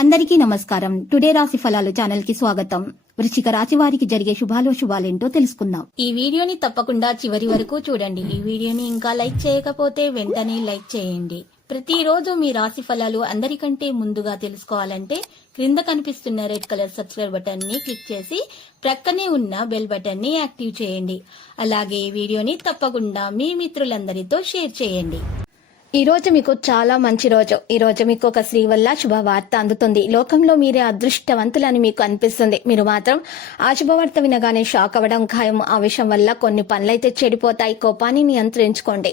అందరికీ నమస్కారం. టుడే రాశి ఫలాలు ఛానల్ కి స్వాగతం. వృశ్చిక రాశి వారికి జరిగే శుభాలేంటో తెలుసుకుందాం. ఈ వీడియోని తప్పకుండా చివరి వరకు చూడండి. ఈ వీడియోని ఇంకా లైక్ చేయకపోతే వెంటనే లైక్ చేయండి. ప్రతిరోజు మీ రాశి ఫలాలు అందరికంటే ముందుగా తెలుసుకోవాలంటే క్రింద కనిపిస్తున్న రెడ్ కలర్ సబ్స్క్రైబ్ బటన్ ని క్లిక్ చేసి ప్రక్కనే ఉన్న బెల్ బటన్ ని యాక్టివ్ చేయండి. అలాగే ఈ వీడియోని తప్పకుండా మీ మిత్రులందరితో షేర్ చేయండి. ఈ రోజు మీకు చాలా మంచి రోజు. ఈ రోజు మీకు ఒక స్త్రీ వల్ల శుభవార్త అందుతుంది. లోకంలో మీరే అదృష్టవంతులని మీకు అనిపిస్తుంది. మీరు మాత్రం ఆ శుభవార్త వినగానే షాక్ అవ్వడం ఖాయం. ఆ విషయం వల్ల కొన్ని పనులైతే చెడిపోతాయి. కోపాన్ని నియంత్రించుకోండి.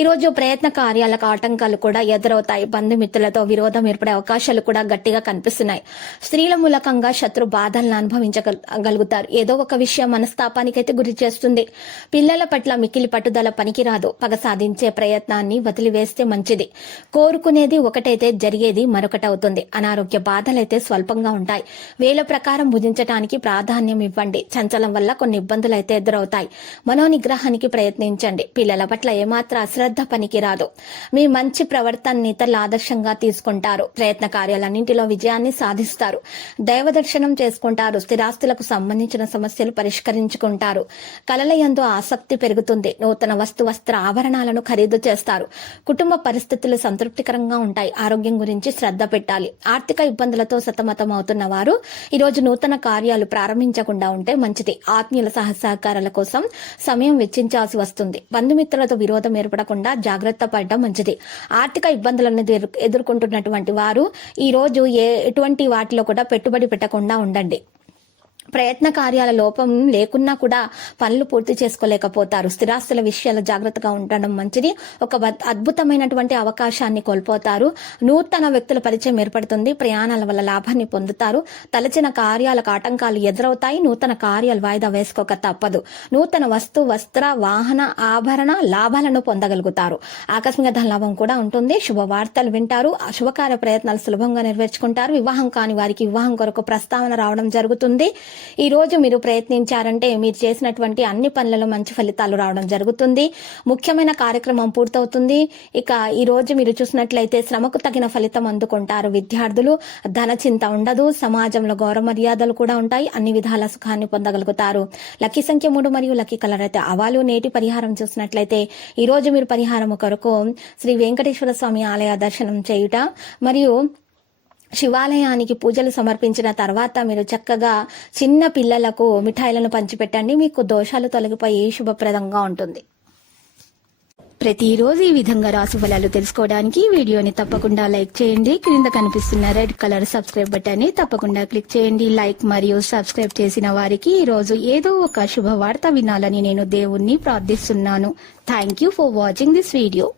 ఈ రోజు ప్రయత్న కార్యాలకు ఆటంకాలు కూడా ఎదురవుతాయి. బంధుమిత్రులతో విరోధం ఏర్పడే అవకాశాలు కూడా గట్టిగా కనిపిస్తున్నాయి. స్త్రీల మూలకంగా శత్రు బాధలను అనుభవించగలుగుతారు. ఏదో ఒక విషయం మనస్తాపానికైతే గురి చేస్తుంది. పిల్లల పట్ల మిక్కిలి పట్టుదల పనికిరాదు. పగ సాధించే ప్రయత్నాన్ని వదిలివేస్తే మంచిది. కోరుకునేది ఒకటైతే జరిగేది మరొకటవుతుంది. అనారోగ్య బాధలైతే స్వల్పంగా ఉంటాయి. వేల ప్రకారం భుజించడానికి ప్రాధాన్యం ఇవ్వండి. చంచలం వల్ల కొన్ని ఇబ్బందులు అయితే ఎదురవుతాయి. మనోనిగ్రహానికి ప్రయత్నించండి. పిల్లల పట్ల ఏమాత్రం అశ్రద్ధ పనికి రాదు. మీ మంచి ప్రవర్తనని ఇతరుల ఆదర్శంగా తీసుకుంటారు. ప్రయత్న కార్యాలన్నింటిలో విజయాన్ని సాధిస్తారు. దైవ దర్శనం చేసుకుంటారు. స్థిరాస్తులకు సంబంధించిన సమస్యలు పరిష్కరించుకుంటారు. కలలయందు ఆసక్తి పెరుగుతుంది. నూతన వస్త్ర ఆభరణాలను ఖరీదు చేస్తారు. కుటుంబ పరిస్థితులు సంతృప్తికరంగా ఉంటాయి. ఆరోగ్యం గురించి శ్రద్ధ పెట్టాలి. ఆర్థిక ఇబ్బందులతో సతమతం అవుతున్న వారు ఈ రోజు నూతన కార్యాలు ప్రారంభించకుండా ఉంటే మంచిది. ఆత్మీయుల సహకారాల కోసం సమయం వెచ్చించాల్సి వస్తుంది. బంధుమిత్రులతో విరోధం ఏర్పడకుండా జాగ్రత్త పడడం మంచిది. ఆర్థిక ఇబ్బందులను ఎదుర్కొంటున్నటువంటి వారు ఈ రోజు ఎటువంటి వాటిలో కూడా పెట్టుబడి పెట్టకుండా ఉండండి. ప్రయత్న కార్యాల లోపం లేకున్నా కూడా పనులు పూర్తి చేసుకోలేకపోతారు. స్థిరాస్తుల విషయాలు జాగ్రత్తగా ఉండడం మంచిది. ఒక అద్భుతమైనటువంటి అవకాశాన్ని కోల్పోతారు. నూతన వ్యక్తుల పరిచయం ఏర్పడుతుంది. ప్రయాణాల వల్ల లాభాన్ని పొందుతారు. తలచిన కార్యాలకు ఆటంకాలు ఎదురవుతాయి. నూతన కార్యాలు వాయిదా వేసుకోక తప్పదు. నూతన వస్త్ర వాహన ఆభరణ లాభాలను పొందగలుగుతారు. ఆకస్మిక ధనలాభం కూడా ఉంటుంది. శుభవార్తలు వింటారు. శుభకార్య ప్రయత్నాలు సులభంగా నెరవేర్చుకుంటారు. వివాహం కాని వారికి వివాహం కొరకు ప్రస్తావన రావడం జరుగుతుంది. ఈ రోజు మీరు ప్రయత్నించారంటే మీరు చేసినటువంటి అన్ని పనులలో మంచి ఫలితాలు రావడం జరుగుతుంది. ముఖ్యమైన కార్యక్రమం పూర్తవుతుంది. ఇక ఈ రోజు మీరు చూసినట్లయితే శ్రమకు తగిన ఫలితం అందుకుంటారు. విద్యార్థులు ధన చింత ఉండదు. సమాజంలో గౌరవ మర్యాదలు కూడా ఉంటాయి. అన్ని విధాల సుఖాన్ని పొందగలుగుతారు. లక్కీ సంఖ్య 3 మరియు లక్కీ కలర్ అయితే ఆవాలు. నేటి పరిహారం చూసినట్లయితే ఈ రోజు మీరు పరిహారం కొరకు శ్రీ వెంకటేశ్వర స్వామి ఆలయ దర్శనం చేయుట మరియు శివాలయానికి పూజలు సమర్పించిన తర్వాత మీరు చక్కగా చిన్న పిల్లలకు మిఠాయిలను పంచిపెట్టండి. మీకు దోషాలు తొలగిపోయి శుభప్రదంగా ఉంటుంది. ప్రతిరోజు ఈ విధంగా రాశి ఫలాలు తెలుసుకోవడానికి వీడియోని తప్పకుండా లైక్ చేయండి. క్రింద కనిపిస్తున్న రెడ్ కలర్ సబ్స్క్రైబ్ బటన్ ని తప్పకుండా క్లిక్ చేయండి. లైక్ మరియు సబ్స్క్రైబ్ చేసిన వారికి ఈ రోజు ఏదో ఒక శుభవార్త వినాలని నేను దేవుణ్ణి ప్రార్థిస్తున్నాను. Thank you for watching this video.